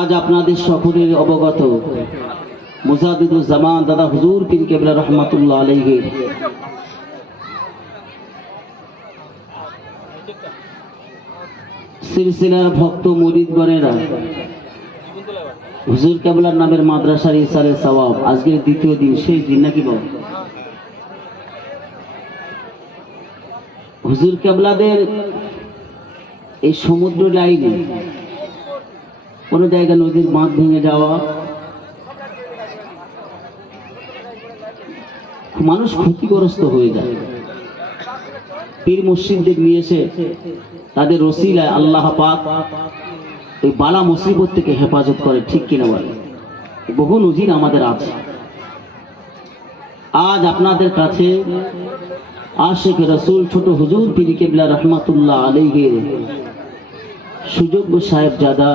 আজ আপনাদের সকলের অবগত মুজাদ্দিদুল জামান দাদা হুজুর পীর কেবলা রহমাতুল্লাহ আলাইহির সিলসিলার ভক্ত মুরিদগণেরা হুজুর কেবলার নামের মাদ্রাসার ইসারে সওয়াব আজকের দ্বিতীয় দিন, সেই দিন নাকি বাবা? হুজুর কেবলাদের এই সমুদ্র লাইনে কোনো জায়গায় নদীর বাঁধ ভেঙে যাওয়া, মানুষ ক্ষতিগ্রস্ত হয়ে যায়। পীর মুর্শিদদের নিয়ে এসে তাদের রসিলায় আল্লাহ পাক ওই বালা মুসিবত থেকে হেফাজত করে, ঠিক কিনা বলে? বহু নজির আমাদের আছে। আজ আপনাদের কাছে আশিক রাসূল ছোট হুজুর পীর কেবলা রহমাতুল্লাহ আলাইহির সুযোগ্য সাহেবজাদা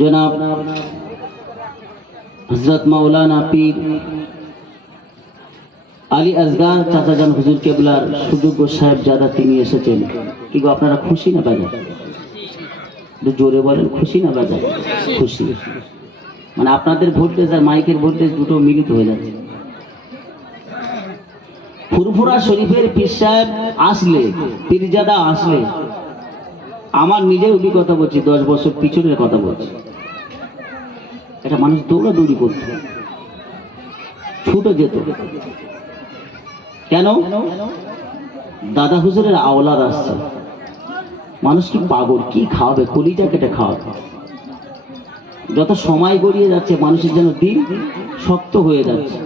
জনাব হযরত মাওলানা পীর আলী আসগার চাচাজান হুজুর কেবলার সুযোগ্য সাহেবজাদা তিনি এসেছেন। কি গো, আপনারা খুশি না বেজার? জোরে বলেন, খুশি না বেজার? খুশি। মানে আপনাদের ভোল্টেজ আর মাইকের ভোল্টেজ দুটো মিলিত হয়ে যাচ্ছে। ফুরফুরা শরীফের পীর সাহেব আসলে, পীরজাদা আসলে, আমার নিজের অভিজ্ঞতা বলছি, 10 বছর পিছনের কথা বলছি, এটা মানুষ দৌড়াদৌড়ি করত, ছুটে যেত। কেন? দাদা হুজুরের আওলাদ আসছে। মানুষ কি পাগল, কি খাওয়াবে? কলিজা কেটে খাওয়াবে। যত সময় গড়িয়ে যাচ্ছে মানুষের যেন দিল শক্ত হয়ে যাচ্ছে,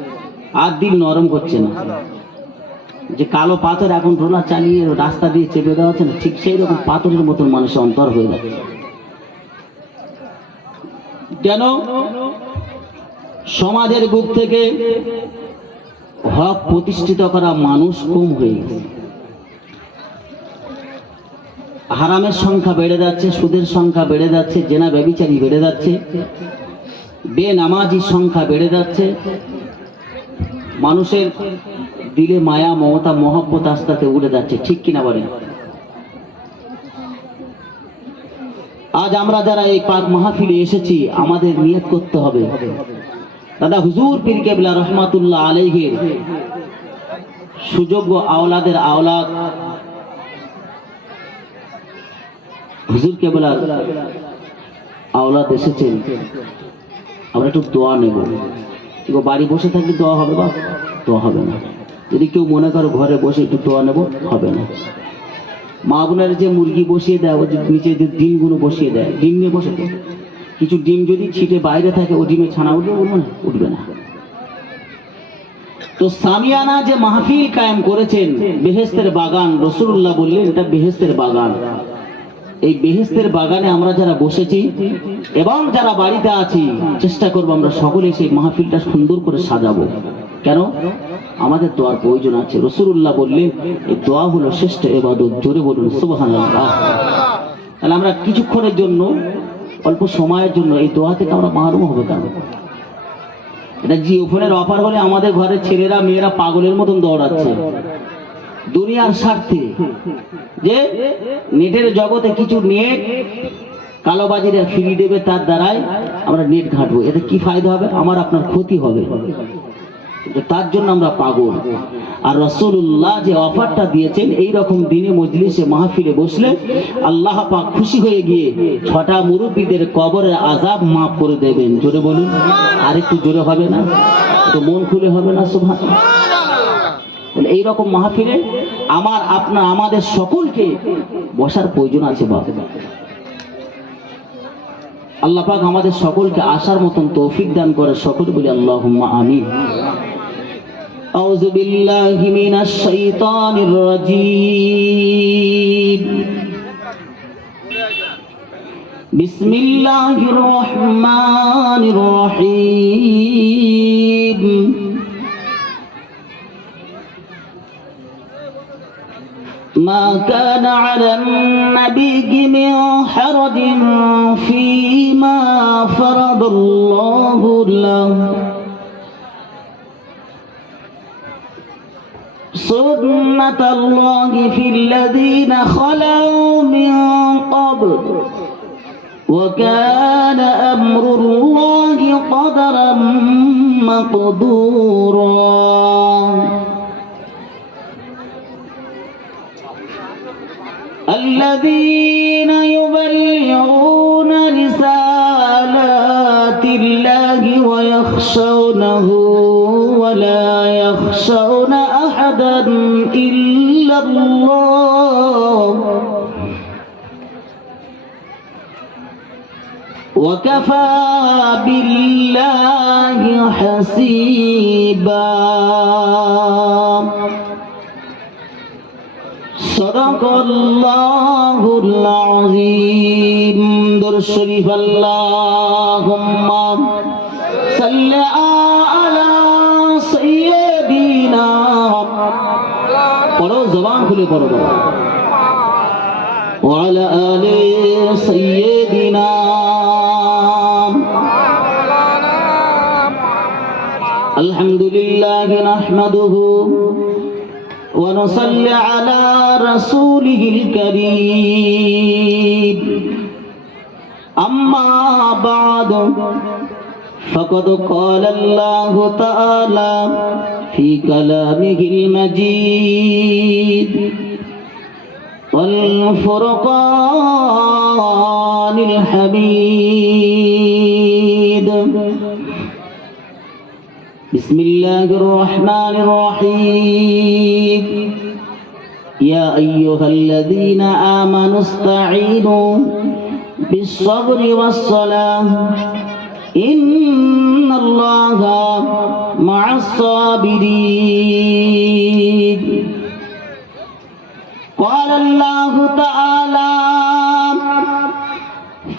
আর দিল নরম করছে না। যে কালো পাথর এখন রোলা চালিয়ে রাস্তা দিয়ে চেপে দেওয়া হচ্ছে না, ঠিক সেই রকম পাথরের মতন মানুষের অন্তর হয়ে যাচ্ছে। কেন? সমাজের বুক থেকে হক প্রতিষ্ঠিত করা মানুষ কম হয়ে গেছে। হারামের সংখ্যা বেড়ে যাচ্ছে, সুদের সংখ্যা বেড়ে যাচ্ছে, জেনা ব্যভিচারী বেড়ে যাচ্ছে, বেনামাজির সংখ্যা বেড়ে যাচ্ছে। মানুষের দিলে মায়া মমতা মহব্বত আস্তে আস্তে উড়ে যাচ্ছে, ঠিক কিনা বলেন? আজ আমরা যারা এই পাক মাহফিলে এসেছি, আমাদের নিয়ত করতে হবে দাদা হুজুর পীর কেবলা রহমাতুল্লাহ আলাইহির সুযোগ্য আওলাদের আওলাদ হুজুর কেবলার আওলাদ এসেছেন। আমরা একটু দোয়া নেব। বাড়ি বসে থাকলে দোয়া হবে বা? দোয়া হবে না। যদি কেউ মনে করো ঘরে বসে একটু দোয়া নেব, হবে না। মা বোনের যে মুরগি বসিয়ে দেয়, ওই নিচে যে ডিমগুলো বসিয়ে দেয়, ডিম নিয়ে বসে, কিছু ডিম যদি ছিটে বাইরে থাকে, ও ডিমে ছানা উঠবে, বলবো না? উঠবে না। তো সামিয়ানা যে মাহফিল কায়েম করেছেন, বেহেশতের বাগান, রাসূলুল্লাহ বললেন এটা বেহেশতের বাগান। এই বেহেশতের বাগানে আমরা যারা বসেছি এবং যারা বাড়িতে আছি, চেষ্টা করবো আমরা সকলে সেই মাহফিলটা সুন্দর করে সাজাবো। কেন? আমাদের দোয়ার প্রয়োজন আছে। রাসূলুল্লাহ বললেন এই দোয়া হলো শ্রেষ্ঠ ইবাদত। জোরে বলুন সুবহানাল্লাহ। তাহলে আমরা কিছুক্ষণের জন্য, অল্প সময়ের জন্য এই দোয়া থেকে আমরা মাহরুম হবো কেন? এটা জিও ফোনের অফার হলে আমাদের ঘরের ছেলেরা মেয়েরা পাগলের মতন দৌড়াচ্ছে দুনিয়ার স্বার্থে, যে নেটের জগতে কিছু নেট কালোবাজিরা ফ্রি দেবে, তার দ্বারাই আমরা নেট ঘাঁটবো। এতে কি ফায়দা হবে? আমার আপনার ক্ষতি হবে। তার জন্য আমরা পাগল। আর রাসূলুল্লাহ যে অফারটা দিয়েছেন, এই রকম দিনে মজলিসে মাহফিলে বসলে আল্লাহ পাক খুশি হয়ে গিয়ে 6টা মুরব্বীদের কবরের আযাব মাফ করে দেবেন। জোরে বলুন, আর একটু জোরে হবে না? একটু মন খুলে হবে না? সুবহানাল্লাহ। এইরকম মাহফিলে আমার আপনার আমাদের সকলকে বসার প্রয়োজন আছে। বাবা আল্লাহ পাক আমাদের সকলকে আসার মতন তৌফিক দান করে। সকলে বলি আল্লাহুম্মা আমিন। আউযু বিল্লাহি মিনাশ শাইতানির রাজীম। বিসমিল্লাহির রহমানির রহিম। ما كان على النبي من حرج فيما فرض الله له سنة الله في الذين خلوا من قبل وكان أمر الله قدرا مقدورا الذين يبلغون رسالات الله ويخشونه ولا يخشون أحدا إلا الله وكفى بالله حسيبا صدق الله العظيم در شريف اللهم صل على سيدنا পড়ো জবান খুলে পড়ো وعلى آل سيدنا الحمد لله نحمده ونصلي على رسوله الكريم أما بعد فقد قال الله تعالى في كلامه المجيد والفرقان الحميد بسم الله الرحمن الرحيم يا أيها الذين آمنوا استعينوا بالصبر والصلاة إن الله مع الصابرين قال الله تعالى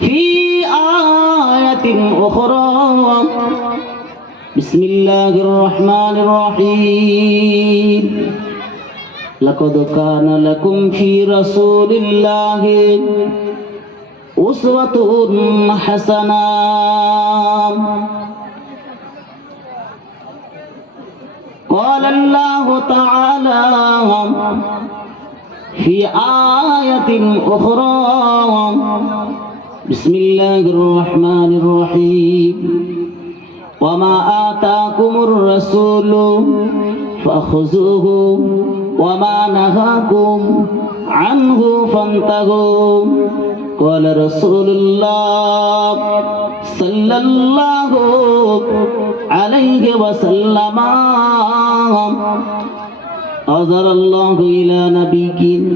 في آية أخرى بسم الله الرحمن الرحيم لقد كان لكم في رسول الله أسوة حسنة قال الله تعالى في آية أخرى بسم الله الرحمن الرحيم وما آتاكم الرسول فأخذوه وما نهاكم عنه فانتهوا قال رسول الله صلى الله عليه وسلم أنظر الله إلى نبي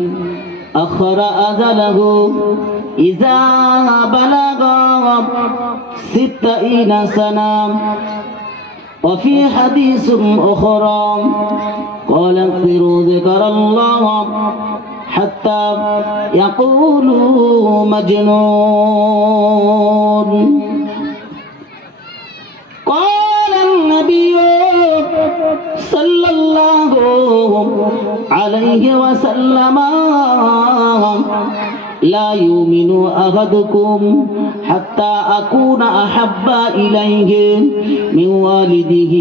أخر أجله إذا بلغ 60 سنة وفي حديث أخرى قال اكثروا ذكر الله حتى يقولوا مجنون قال النبي صلى الله عليه وسلم لا يؤمن أحدكم حتى أكون أحب إليه من والده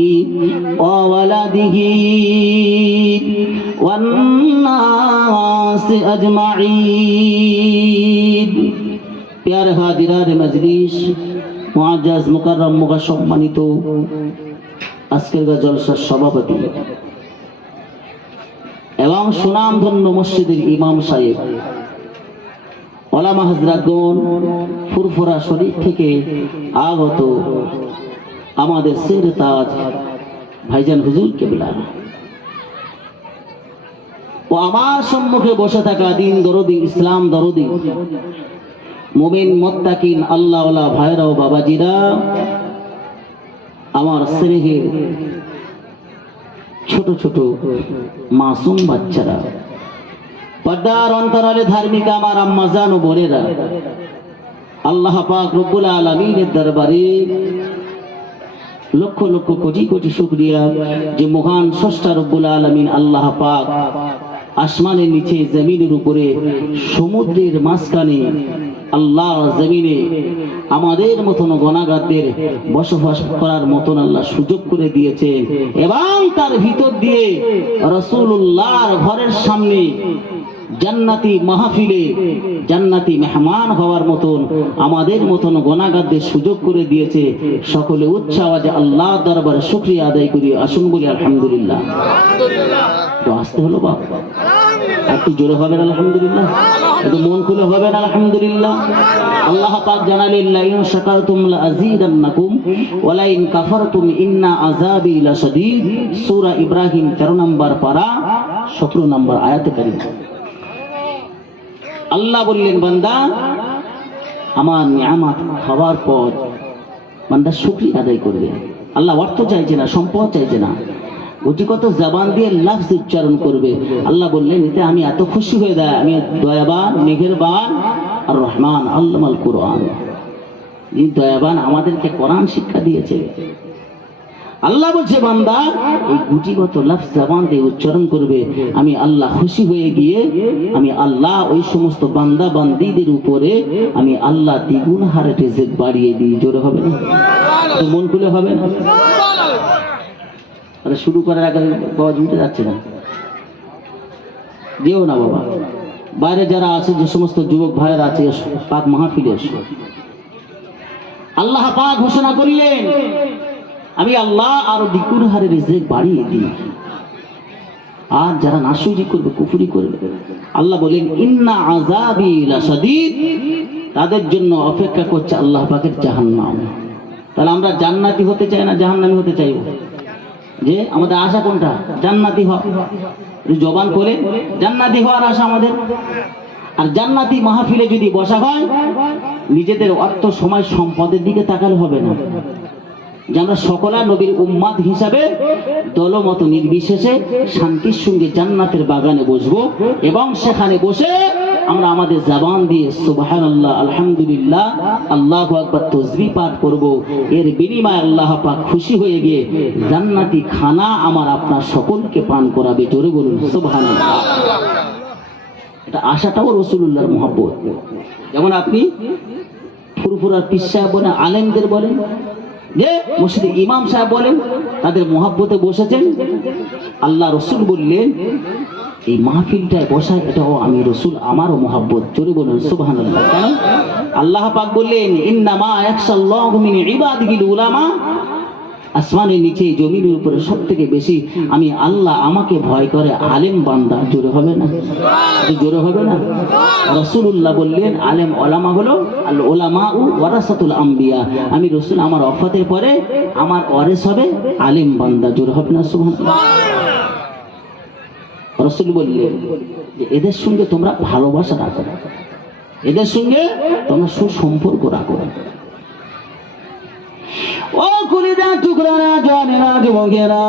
وولده والناس أجمعين प्यारे हाजिरान मजलिस मुआज्जज मुकर्रम मुगा सम्मानित আজকের জলসার সভাপতি এবং সুনামধন্য মসজিদের ইমাম সাহেব ওলামা হযরতগণ ফুরফুরা শরীফ থেকে আগত আমাদের সির তাজ ভাইজান হুজুর কিবলা ও আমার সম্মুখে বসে থাকা দিন দরদি ইসলাম দরদি মুমিন মুত্তাকিন আল্লাহওয়ালা ভাইরা ও বাবাজিরা আমার স্নেহের ছোট ছোট মাসুম বাচ্চারা পর্দার অন্তরালে ধার্মিক আমার আম্মাজান ও বোনেরা আল্লাহ পাক রব্বুল আলামিনের দরবারে লক্ষ লক্ষ কোটি কোটি শুকরিয়া যে মহান স্রষ্টা রব্বুল আলামিন আল্লাহ পাক আসমানের নিচে জমিনের উপরে সমুদ্রের মাঝখানে আল্লাহ জমিনে আমাদের মতন গুনাহগারদের বসবাস করার মতন আল্লাহ সুযোগ করে দিয়েছেন এবং তার ভিতর দিয়ে রাসূলুল্লাহর ঘরের সামনে জান্নাতি মাহফিলে জান্নাতি মেহমান হওয়ার মতন আমাদের মতন গুনাহগারদের সুযোগ করে দিয়েছে। সকলে উচ্চ আওয়াজে আল্লাহর দরবারে শুকরিয়া আদায় করি, আসুন বলি আলহামদুলিল্লাহ। তো আসতে হলো বাবা, একটু জোরে হবেন আলহামদুলিল্লাহ, একটু মন খুলে হবেন আলহামদুলিল্লাহ। আল্লাহ পাক জানালেন লা ইন শাকারতুম লা আযীদান্নাকুম ওয়া লা ইন কাফারতুম ইন্না আযাবি লাশাদীদ। সূরা ইব্রাহিম 13 নম্বর পারা 17 নম্বর আয়াতে কারিমা। আল্লাহ বললেন বান্দা আমার নিয়ামত খাওয়ার পর বান্দা শুকরিয়া আদায় করবে। আল্লাহ অর্থ চাইছে না, সম্পদ চাইছে না, অতিকত জবান দিয়ে লফজ উচ্চারণ করবে। আল্লাহ বললেন এতে আমি এত খুশি হয়ে যায়, আমি দয়াবান মেহেরবান আর রহমান আল্লামাল কোরআন। এই দয়াবান আমাদেরকে কোরআন শিক্ষা দিয়েছে। আল্লাহ বলছে বান্দা এই গুটিগত লফজ জবান দিয়ে উচ্চারণ করবে, আমি আল্লাহ খুশি হয়ে গিয়ে আমি আল্লাহ ওই সমস্ত বান্দা বান্দীদের উপরে আমি আল্লাহ দ্বিগুণ হারে রিজিক বাড়িয়ে দিই। জোরে হবে না? তো মন খুলে হবে না? আরে শুরু করার আগে বাবা জুটে যাচ্ছে না, যেও না বাবা। বাইরে যারা আছে, যে সমস্ত যুবক ভাইয়েরা আছে, পাক মাহফিলে এসো। আল্লাহ পাক ঘোষণা করলেন আমি আল্লাহ আরো দ্বিগুণ হারে রিজিক বাড়িয়ে দিই। আর যারা নাশুজি করবে, কুফরি করবে, আল্লাহ বলেন ইন্না আযাবি লাশাদীদ, তাদের জন্য অপেক্ষা করছে আল্লাহ পাকের জাহান্নাম। তাহলে আমরা জান্নাতি হতে চাই না জাহান্নামী হতে চাইব? যে আমাদের আশা কোনটা? জান্নাতি হওয়া। জবান করে জান্নাতি হওয়ার আশা আমাদের। আর জান্নাতি মাহফিলে যদি বসা হয়, নিজেদের অর্থ সময় সম্পদের দিকে তাকালে হবে না, যে আমরা সকলা নবীর উম্মাত হিসাবে দলমত নির্বিশেষে শান্তির সঙ্গে জান্নাতের বাগানে বসবো এবং সেখানে বসে আমরা আমাদের জবান দিয়ে সুবহানাল্লাহ, আলহামদুলিল্লাহ, আল্লাহু আকবার তাসবিহ পাঠ করব। এর বিনিময়ে আল্লাহ পাক খুশি হয়ে গিয়ে জান্নাতি খানা আমার আপনার সকলকে পান করাবে। জোরে বলুন সুবহানাল্লাহ। এটা আশাটাও রাসূলুল্লাহর মহব্বত। যেমন আপনি ফুরফুরার পীর সাহেব বলেন, আলেমদের বলেন, যে মসজিদে ইমাম সাহেব বলেন, তাদের মহব্বতে বসেছেন। আল্লাহ রসুল বললেন এই মাহফিলটায় বসা এটাও আমি রসুল আমারও মহব্বত। জোরে বলুন সুবহানাল্লাহ। কেন? আল্লাহ পাক বললেন ইন্নামা ইয়াখশাল্লাহু মিন ইবাদিহিল উলামা। আসমানের নিচে জমিনের উপরে সব থেকে বেশি আমি আল্লাহ আমাকে ভয় করে আলেম বান্দা। জোরে হবে না? জোরে হবে না? রাসূলুল্লাহ বললেন আলেম ওলামা হলো আল উলামাউ ওয়ারাসাতুল আম্বিয়া। আমি রসুল আমার ওয়াফাতের পরে আমার ওয়ারিস হবে আলেম বান্দা। জোরে হবে না? সুবহানাল্লাহ। রাসূল বললেন যে এদের সঙ্গে তোমরা ভালোবাসা রাখো, এদের সঙ্গে তোমরা সুসম্পর্ক রাখো। ও কুলিদা টুকরারা, জানেরা, যুবকেরা,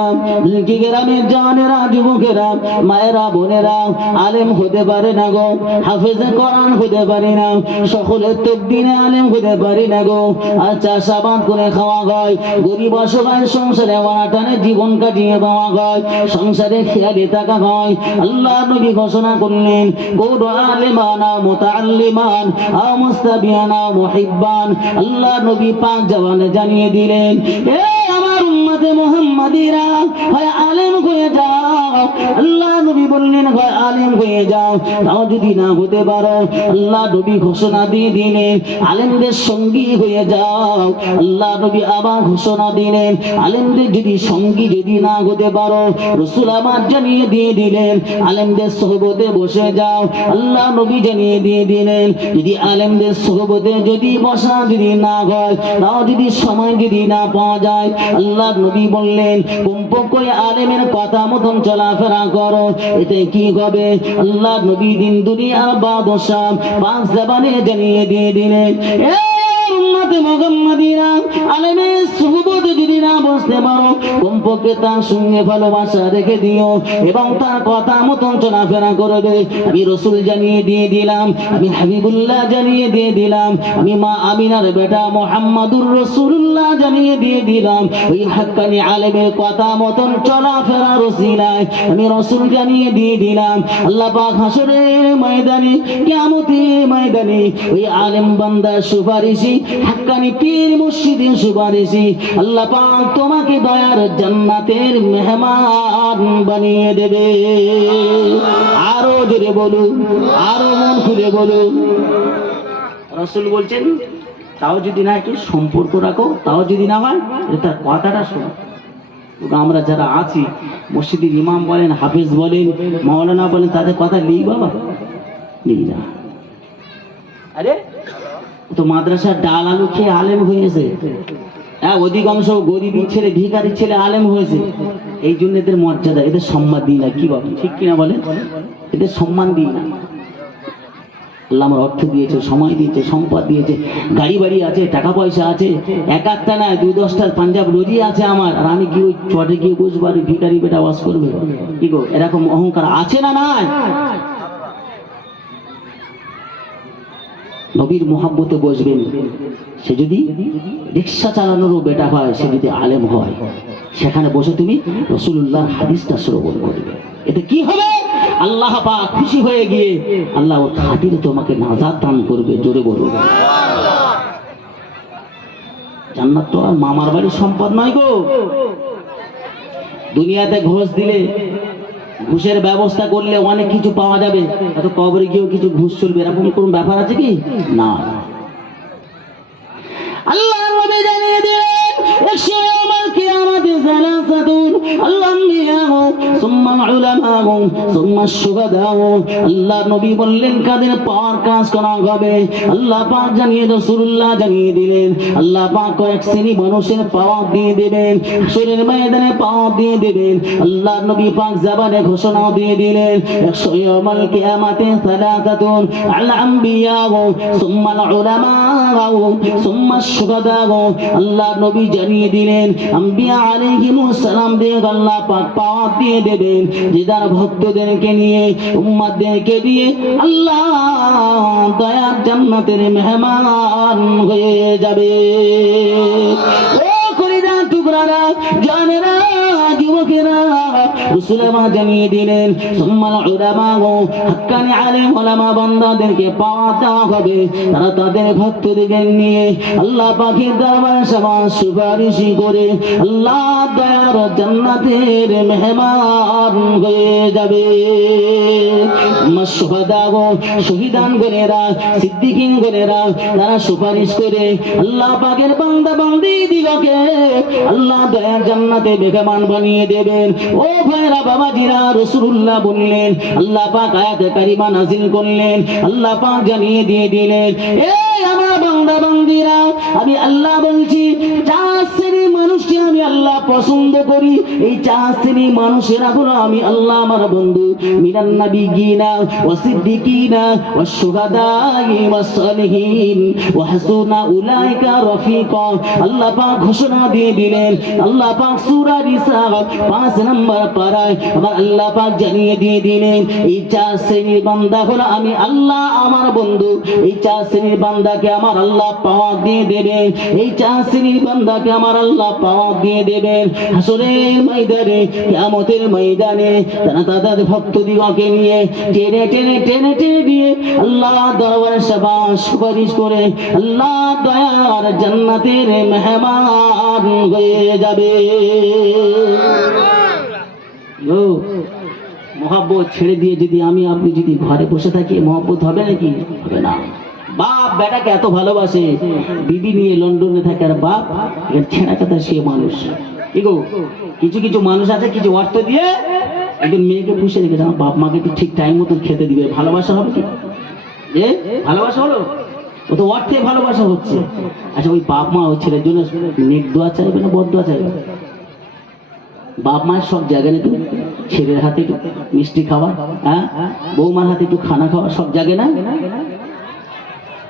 কি গ্রামের জানেরা, যুবকেরা, মায়েরা, বোনেরা, আলেম হতে পারে না গো, হাফেজে কোরআন হতে পারে না, সকলের তকদিরে আলেম হতে পারে না গো। আর চাষাবাদ করে খাওয়া হয়, গরিব অসহায় সংসারে ওয়াটানে জীবন কাটিয়ে দেওয়া হয়, সংসারে খেয়ালে থাকা হয়। আল্লাহ নবী ঘোষণা করলেন কুনু আলিমানা মুতাআল্লিমান আও মুস্তাবিয়ানা মুহিব্বান। আল্লাহ নবী পাক জবানে জানিয়ে দিলেন এ আমার উম্মতে মুহাম্মাদিরা, হয় আলেম হয়ে যাও। আল্লাহ নবী বললেন হয় আলেম হয়ে যাও। তাও যদি না হতে পারো, আল্লাহ নবী ঘোষণা দিয়ে দিলেন আলেমদের সঙ্গী হয়ে যাও। আল্লাহ নবী আবার ঘোষণা দিলেন আলেমদের যদি সঙ্গী যদি না হতে পারো, রাসূল আবার জানিয়ে দিয়ে দিলেন আলেমদের সোহবতে বসে যাও। আল্লাহ নবী জানিয়ে দিয়ে দিলেন যদি আলেমদের সোহবতে যদি বসা যদি না হয়, তাও যদি সময় যদি না পাওয়া যায়, আল্লাহ নবী বললেন কমপক্ষে আলেমের কথা মতন চলাফেরা করো। এতে কি হবে? আল্লাহ নবী দিন দুনিয়ার বাদশা পাঁচ জবানে জানিয়ে দিয়ে দিলেন উম্মতে মুহাম্মাদিরা, আলেমের সুহবতে যদি না বসতে পারো, কমপক্ষে তার সঙ্গে ভালোবাসা রেখে দিও এবং তার কথা মতন চলাফেরা করবে। আমি রসুল জানিয়ে দিয়ে দিলাম, আমি হাবিবুল্লাহ জানিয়ে দিয়ে দিলাম, আমি মা আমিনার বেটা মুহাম্মাদুর রাসূলুল্লাহ জানিয়ে দিয়ে দিলাম, ওই হাক্কানি আলেমের কথা মতন চলাফেরার ওসিলায় আমি রসুল জানিয়ে দিয়ে দিলাম আল্লাহ পাক হাসরের ময়দানে, কিয়ামতের ময়দানে ওই আলেম বান্দার সুপারিশি হাক্কানি পীর মুর্শিদের সুপারিশে আল্লাহ পাক তোমাকে দয়ার জান্নাতের মেহমান বানিয়ে দেবে। আরো জোরে বলুন, আরো মন খুলে বলুন। রাসূল বলছেন তাও যদি না একটু সম্পর্ক রাখো, তাও যদি না হয় তার কথাটা শোনো। আমরা যারা আছি মসজিদের ইমাম বলেন, হাফেজ বলেন, মাওলানা বলেন, তাদের কথা নেই বাবা, নেই না। আরে তো মাদ্রাসার ডাল আলু খেয়ে আলেম হয়েছে, হ্যাঁ, অধিকাংশ গরিবী ছেলে ভিখারি ছেলে আলেম হয়েছে। এই জন্য এদের মর্যাদা, এদের সম্মান দিই না। কি বলেন, ঠিক কিনা বলেন? এদের সম্মান দিই না। আল্লাহ আমার অর্থ দিয়েছে, সময় দিয়েছে, সম্পদ দিয়েছে, গাড়ি বাড়ি আছে, টাকা পয়সা আছে, এক একটা না 2-10টা পাঞ্জাব রোজি আছে আমার, আর আমি কি ওই চটে গিয়ে বসবো আর ভিখারি বেটা ওয়াজ করবে? কি গো, এরকম অহংকার আছে না নাই? নবীর মোহাব্বতে বসবেন। সে যদি রিক্সা চালানোরও বেটা হয়, সে যদি আলেম হয়, সেখানে বসে তুমি রাসূলুল্লাহর হাদিসটা শ্রবণ করবে। এতে কি হবে? আল্লাহ পাক খুশি হয়ে গিয়ে আল্লাহ ওর খাতিরে তোমাকে নাজাত দান করবে। জোরে বলুন। জান্নাত তো আর মামার বাড়ির সম্পদ নয় গো। দুনিয়াতে ঘুষ দিলে, ঘুষের ব্যবস্থা করলে অনেক কিছু পাওয়া যাবে, এত কবরে গিয়েও কিছু ঘুষ চলবে এরকম কোন ব্যাপার আছে কি? না। আল্লাহ নবী জানিয়ে দিলেন ইয়াউমাল কিয়ামাতি সালাসাতুন আল-আম্বিয়াউ সুম্মা উলামাউ সুম্মা শুহাদাউ। আল্লাহ নবী বললেন কাদের পাওয়ার কাজ করা হবে। আল্লাহ পাক জানিয়ে, রাসূলুল্লাহ জানিয়ে দিলেন আল্লাহ পাক কয়েক শ্রেণী মানুষের পাওয়া দিয়ে দেবেন, হাসরের ময়দানে পাওয়া দিয়ে দেবেন। আল্লাহ নবী পাক জবানে ঘোষণা দিয়ে দিলেন ইয়াউমাল কিয়ামাতি সালাসাতুন আল-আম্বিয়াউ সুম্মা উলামাউ সুম্মা শুহাদাউ। আল্লাহ নবী জানিয়ে দিলেন আম্বিয়া আলাইহিমুস সালাম দিয়ে আল্লাহ পাক পাওয়া দিয়ে দেবেন, যে যার ভক্তদেরকে নিয়ে, উম্মতদেরকে দিয়ে আল্লাহ দয়ার জান্নাতের মেহমান হয়ে যাবে। ও কলিজার টুকরারা, জানেরা, যুবকেরা, রাসূল আমার জানিয়ে দিলেন সুম্মাল উলামাউ, হাক্কানি আলেম ওলামা বান্দাদেরকে পাওয়া দেওয়া হবে। তারা তাদের ভক্তদেরকে নিয়ে আল্লাহ পাকের দরবারে সুপারিশ করে আল্লাহ দয়ার জান্নাতের মেহমান হয়ে যাবে। শহীদান গণেরা, সিদ্দিকিন গণেরা, তারা সুপারিশ করে আল্লাহ পাকের বান্দা বান্দি দিগকে আল্লাহ দয়ার জান্নাতে মেহমান বানিয়ে দেবেন। ও ভাইরা, বাবাজিরা, রাসূলুল্লাহ বললেন, আল্লাহ পাক আয়াতে কারিমা নাযিল করলেন, আল্লাহ পাক জানিয়ে দিয়ে দিলেন এই আমার বান্দা বান্দিরা, আমি আল্লাহ বলছি 4 শ্রেণীর মানুষকে আমি আল্লাহ পছন্দ করি। এই 4 শ্রেণীর মানুষেরা হলো আমি আল্লাহ আমার বন্ধু। মিনান নাবিয়িনা ওয়া সিদ্দিকিনা ওয়া শুহাদাই ওয়া সালিহিন ওয়া হাসুনা উলাইকা রাফিকা। আল্লাহ পাক ঘোষণা দিয়ে দিলেন, আল্লাহ পাক সূরা নিসা 5 নম্বর পারায় আমার আল্লাহ পাক জানিয়ে দিয়ে দিলেন এই 4 শ্রেণীর বান্দা হলো আমি আল্লাহ আমার বন্ধু। এই 4 শ্রেণীর বান্দাকে আমার আল্লাহ পাওয়া দিয়ে দেবেন। এই 4 শ্রেণীর বান্দাকে আমার আল্লাহ পাওয়া দিয়ে দেবেন। হাসরের ময়দানে, কিয়ামতের ময়দানে তারা তাদের ভক্তদিগকে নিয়ে টেনে টেনে টেনে টেনে দিয়ে আল্লাহ দরবারে সুপারিশ করে আল্লাহ দয়ার জান্নাতের মেহমান হয়ে যাবে। মহব্বত ছেড়ে দিয়ে যদি আমি আপনি যদি ঘরে বসে থাকি, মহব্বত হবে নাকি? হবে না। বাপ বেটাকে এত ভালোবাসে, বিবি নিয়ে লন্ডনে থাকে, আর বাপ ছেঁড়া কথা সে মানুষ। এগো কিছু কিছু মানুষ আছে কিছু অর্থ দিয়ে একজন মেয়েকে পুষে রেখেছে, আমার বাপ মাকে একটু ঠিক টাইম মতো খেতে দিবে। ভালোবাসা হবে কি? যে ভালোবাসা হলো, ও তো অর্থে ভালোবাসা হচ্ছে। আচ্ছা, ওই বাপ মা ওই ছেলের জন্য নেক দোয়া চাইবে না বদ দোয়া চাইবে? বাপ মায়ের সব জায়গায় একটু ছেলের হাতে একটু মিষ্টি খাওয়া, হ্যাঁ, বৌমার হাতে একটু খানা খাওয়া, সব জায়গায় না?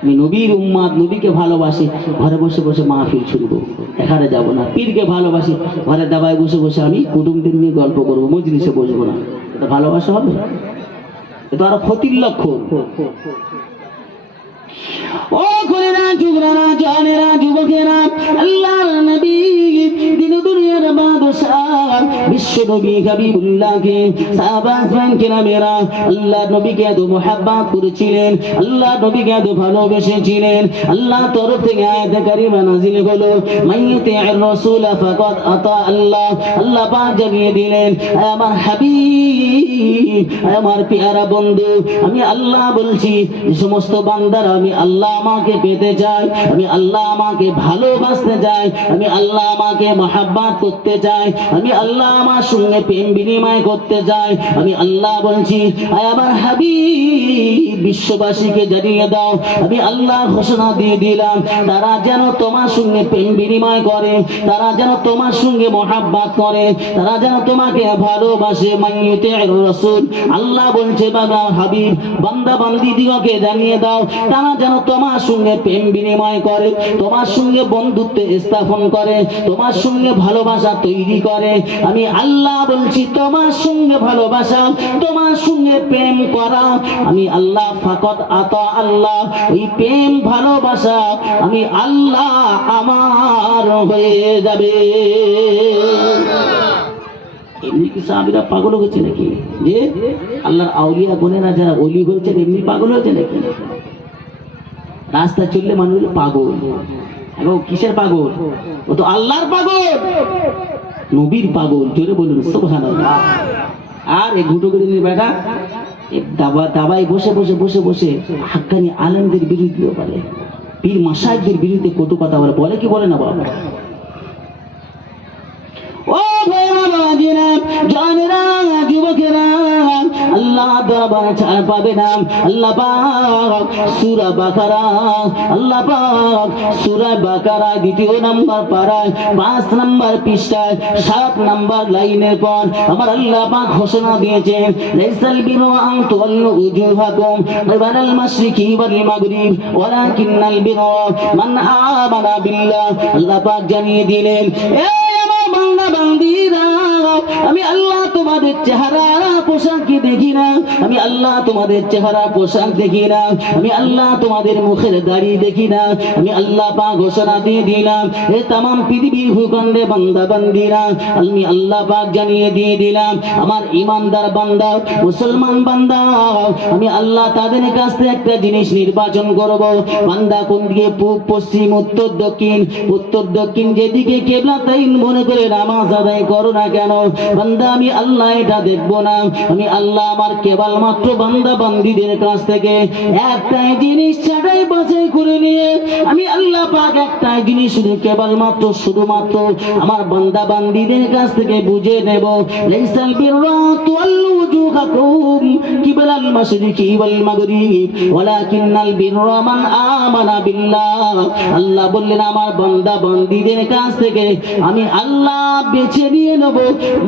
আমি নবীর উম্মাদ, নবীকে ভালোবাসি, ঘরে বসে বসে মাহফিল শুনব, এখানে যাব না। পীরকে ভালোবাসি, ঘরে দাবায় বসে বসে আমি কুটুমদের নিয়ে গল্প করবো, মজলিসে বসবো না। এটা ভালোবাসা হবে? এটা আরো ক্ষতির লক্ষণ। ও ঘরেরা, যুবরারা, জানেরা, যুবকেরা, আল্লাহর নবী দিন দুনিয়ার বাদশা বিশ্ব নবী হাবিবুল্লাহকে সাহাবায়ে কেরামেরা আল্লাহ নবীকে এত মুহাব্বত করেছিলেন, আল্লাহ নবীকে এত ভালোবেসেছিলেন। আল্লাহ তরফ থেকে আয়াত কারিমা নাযিল হলো, মাইয়ুতি'র রাসূল ফাকাদ আতা আল্লাহ। আল্লাহ পাক জানিয়ে দিলেন, আমার হাবিব, আমার পেয়ারা বন্ধু, আমি আল্লাহ বলছি যে সমস্ত বান্দারা আমি আল্লাহ আমাকে পেতে চাই, আমি আল্লাহ আমাকে ভালোবাসতে চাই, আমি আল্লাহ আমাকে মহাব্বত করতে চাই, আমি আল্লাহ আমার সঙ্গে প্রেম বিনিময় করতে চাই, আমি আল্লাহ বলছি আমার হাবিব বিশ্ববাসীকে জানিয়ে দাও, আমি আল্লাহ ঘোষণা দিয়ে দিলাম তারা যেন তোমার সঙ্গে প্রেম বিনিময় করে, তারা যেন তোমার সঙ্গে মহাব্বত করে, তারা যেন তোমাকে ভালোবাসে। মাইয়ুতি'র রাসূল, আল্লাহ বলছে বাবা হাবিব বান্দা বান্দি দিগকে জানিয়ে দাও তারা যেন তোমার সঙ্গে প্রেম বিনিময় করে, তোমার সঙ্গে বন্ধুত্ব স্থাপন করে, তোমার সঙ্গে ভালোবাসা তৈরি করে। আমি আল্লাহ বলছি তোমার সঙ্গে ভালোবাসা, তোমার সঙ্গে প্রেম করা, আমি আল্লাহ ফাকাদ আতা আল্লাহ, ওই প্রেম ভালোবাসা আমি আল্লাহ আমার হয়ে যাবে। এমনি কি সাহাবীরা পাগল হয়েছে নাকি যে আল্লাহর আউলিয়া গুনেরা যারা ওলি হয়েছে এমনি পাগল হয়েছে নাকি? রাস্তা চললে মানুষ পাগল, এবং কিসের পাগল? ও তো আল্লাহর পাগল, নবীর পাগল। জোরে বলুন সুবহানাল্লাহ। আর এই ঘুটো করে নিয়ে বেটা দাবাই বসে বসে বসে বসে হাক্কানি আলেমদের বিরুদ্ধে বলে, পীর মাশায়েখদের বিরুদ্ধে কটু কথা বলে, বলে কি বলে না বাবা? ও ভাইরা বাজিরা জানেরা যুবকেরা, আল্লাহ দরবারে ছাড় পাবে না। আল্লাহ পাক সূরা বাকারা, আল্লাহ পাক সূরা বাকারা ২ নম্বর পারায় ৫ নম্বর পৃষ্ঠায় ৭ নম্বর লাইনের পর আমার আল্লাহ পাক ঘোষণা দিয়েছেন, লাইসাল বিরু আন তুওয়াল্লু উজুহাকুম কিবালাল মাশরিকি ওয়াল মাগরিব ওয়ালাকিন্নাল বিরু মান আমানা বিল্লাহ। আল্লাহ পাক জানিয়ে দিলেন, আমি আল্লাহ তোমাদের চেহারা পোশাক দেখি না, আমি আল্লাহ তোমাদের চেহারা পোশাক দেখি না, আমি আল্লাহ তোমাদের মুখের দাড়ি দেখি না। আমি আল্লাহ পাক ঘোষণা দিয়ে দিলাম এ तमाम পৃথিবীর ভূখণ্ডে বান্দা বান্দিরা, আমি আল্লাহ পাক জানিয়ে দিয়ে দিলাম আমার ইমানদার বান্দা মুসলমান বান্দা, আমি আল্লাহ তাদের কাছ থেকে একটা জিনিস নির্বাচন করব, বান্দা কোন দিকে পূব পশ্চিম উত্তর দক্ষিণ, উত্তর দক্ষিণ যেদিকে কিবলা তাই মনে করে নামাজ আদায় করো না কেন বান্দা, আমি আল্লাহ এটা দেখবো না। আমি আল্লাহ আমার কেবলমাত্র বান্দা বান্দিদের কাছ থেকে একটাই জিনিস ছাড়াই বাছাই করে নিয়ে আমি আল্লাহ পাক একটাই জিনিস কেবলমাত্র শুধুমাত্র আমার বান্দা বান্দিদের কাছ থেকে বুঝে নেব, লাইসাল বিররা তুওয়াল্লু উজুহাকুম কিবালাল মাশরিকি ওয়াল মাগরিব ওয়ালাকিন্নাল বিররা মান আমানা বিল্লাহ। আল্লাহ বললেন আমার বান্দা বান্দিদের কাছ থেকে আমি আল্লাহ বেছে নিয়ে নেব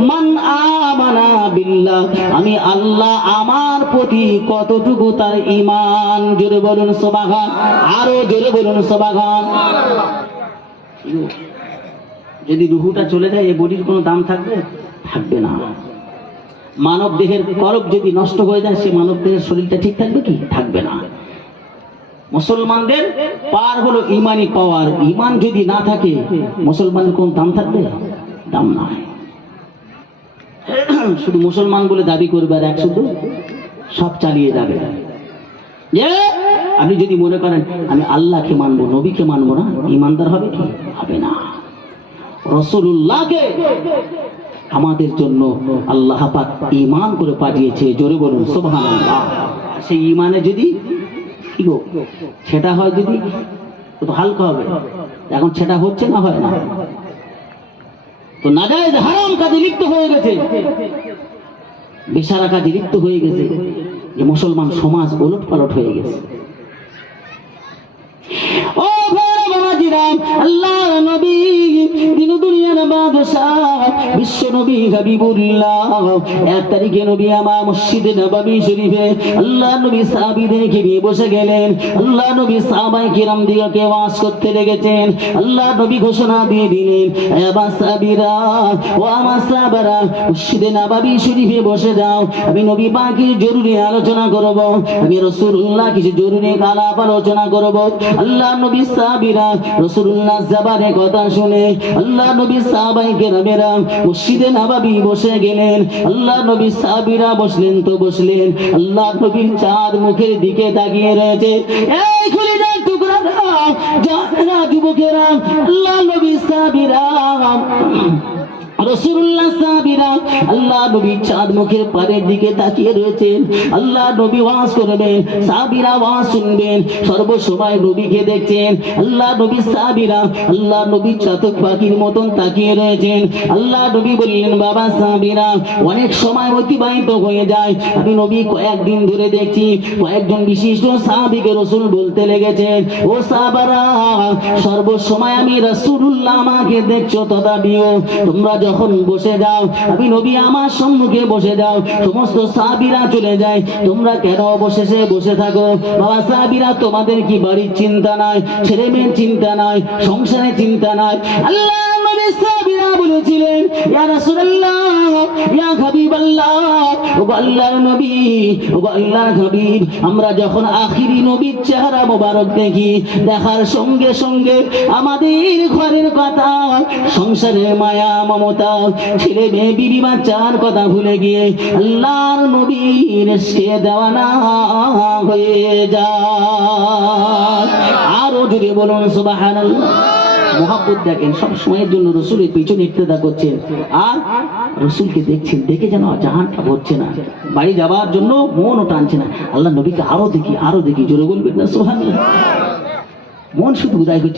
মান আমানা বিল্লাহ, আমি আল্লাহ আমার প্রতি কতটুকু তার ঈমান। জোরে বলুন সুবহান, আরো জোরে বলুন সুবহান। যদি রূহটা চলে যায় এই বডির কোনো দাম থাকবে? থাকবে না। মানব দেহের কলব যদি নষ্ট হয়ে যায় সে মানব দেহের শরীরটা ঠিক থাকবে কি? থাকবে না। মুসলমানদের পার হলো ইমানি পাওয়ার, ইমান যদি না থাকে মুসলমানের কোন দাম থাকবে? দাম নাই। শুধু মুসলমান বলে দাবি করবে আর এক শুধু সব চালিয়ে যাবে। আপনি যদি মনে করেন আমি আল্লাহকে মানবো নবীকে মানবো না, ইমানদার হবে কি? হবে না। রাসূলুল্লাহকে আমাদের জন্য আল্লাহ পাক ঈমান করে পাঠিয়েছে। জোরে বলুন সুবহানাল্লাহ। সেই ঈমানে যদি কি গো সেটা হয় যদি তো হালকা হবে, এখন সেটা হচ্ছে না, হয় না। তো নাজায়েজ হারাম কাজে লিপ্ত হয়ে গেছে, বেশারা কাজে লিপ্ত হয়ে গেছে, যে মুসলমান সমাজ ওলট পালট হয়ে গেছে। ও আল্লাহর নবী দিন দুনিয়ার বাদশাহ বিশ্ব নবী হাবিবুল্লাহ 1 তারিখে নবী আমার মসজিদে নববী শরীফে আল্লাহ নবী সাহাবীদেরকে নিয়ে বসে গেলেন। আল্লাহ নবী সাহাবায়ে কিরাম দিগকে ওয়াজ করতে লেগেছেন। আল্লাহ নবী ঘোষণা দিয়ে দিলেন, হে আমার সাহাবীরা ও আমার সাহাবারা মসজিদে নববী শরীফে বসে যাও, আমি নবী পাকের জরুরি আলোচনা করব, আমি রাসূলুল্লাহ কিছু জরুরি আলাপ আলোচনা করব। আল্লাহ নবী সাহাবীরা রাসূলুল্লাহ জবানে কথা শুনে আল্লাহ নবী সাহাবায়ে কেরামেরা মসজিদে নববী বসে গেলেন। আল্লাহ নবী সাহাবীরা বসলেন তো বসলেন, আল্লাহ নবীর চাঁদ মুখের দিকে তাকিয়ে রয়েছে। এই খুলিদার টুকরারা, যারা যুবকেরা, আল্লাহ নবী সাহাবীরা, রাসূলুল্লাহ সাহাবীরা আল্লাহ নবীর চাঁদ মুখের পারের দিকে তাকিয়ে রয়েছেন। আল্লাহ নবী ওয়াজ করবেন, সাহাবীরা ওয়াজ শুনবেন, সর্বসময় নবীকে দেখছেন। আল্লাহ নবী সাহাবীরা আল্লাহ নবীর চাতক পাখির মতন তাকিয়ে রয়েছেন। আল্লাহ নবী বললেন, বাবা সাহাবীরা, অনেক সময় অতিবাহিত হয়ে যায়, আমি নবী কয়েকদিন ধরে দেখছি কয়েকজন বিশিষ্ট সাহাবীকে রাসূল বলতে লেগেছেন, ও সাহাবারা, সর্বসময় আমি রাসূলুল্লাহ আমাকে দেখছো, তথাপিও তোমরা যখন বসে যাও, আমি নবী আমার সম্মুখে বসে যাও, সমস্ত সাহাবীরা চলে যায়, তোমরা কেন অবশেষে বসে থাকো? বাবা সাহাবীরা, তোমাদের কি বাড়ির চিন্তা নাই, ছেলে মেয়ের চিন্তা নাই, সংসারের চিন্তা নাই? আল্লাহ নবী সাহাবীরা বলেছিলেন, ইয়া রাসূলুল্লাহ, ইয়া হাবিবাল্লাহ, ও আল্লাহর নবী, ও আল্লাহর হাবিব, আমরা যখন আখিরি নবীর চেহারা মোবারক দেখি, দেখার সঙ্গে সঙ্গে আমাদের ঘরের কথা, সংসারের মায়া মমতা, ছেলে মেয়ে বিবি বাচ্চার কথা ভুলে গিয়ে আল্লাহর নবীর সে দেওয়ানা হয়ে যায়। আরো জোরে বলুন সুবহানাল্লাহ। মহাব্বত দেখেন, সব সময়ের জন্য রসুলের পিছনে ইক্তেদা করছেন, আর রসুলকে দেখছেন, দেখে যেন জাহানটা ভরছে না, বাড়ি যাওয়ার জন্য মনও টানছে না। আল্লাহ নবীকে আরো দেখি, আরো দেখি, জোরে বলবেন না সুবহানাল্লাহ। মন শুধু উদয় করছে।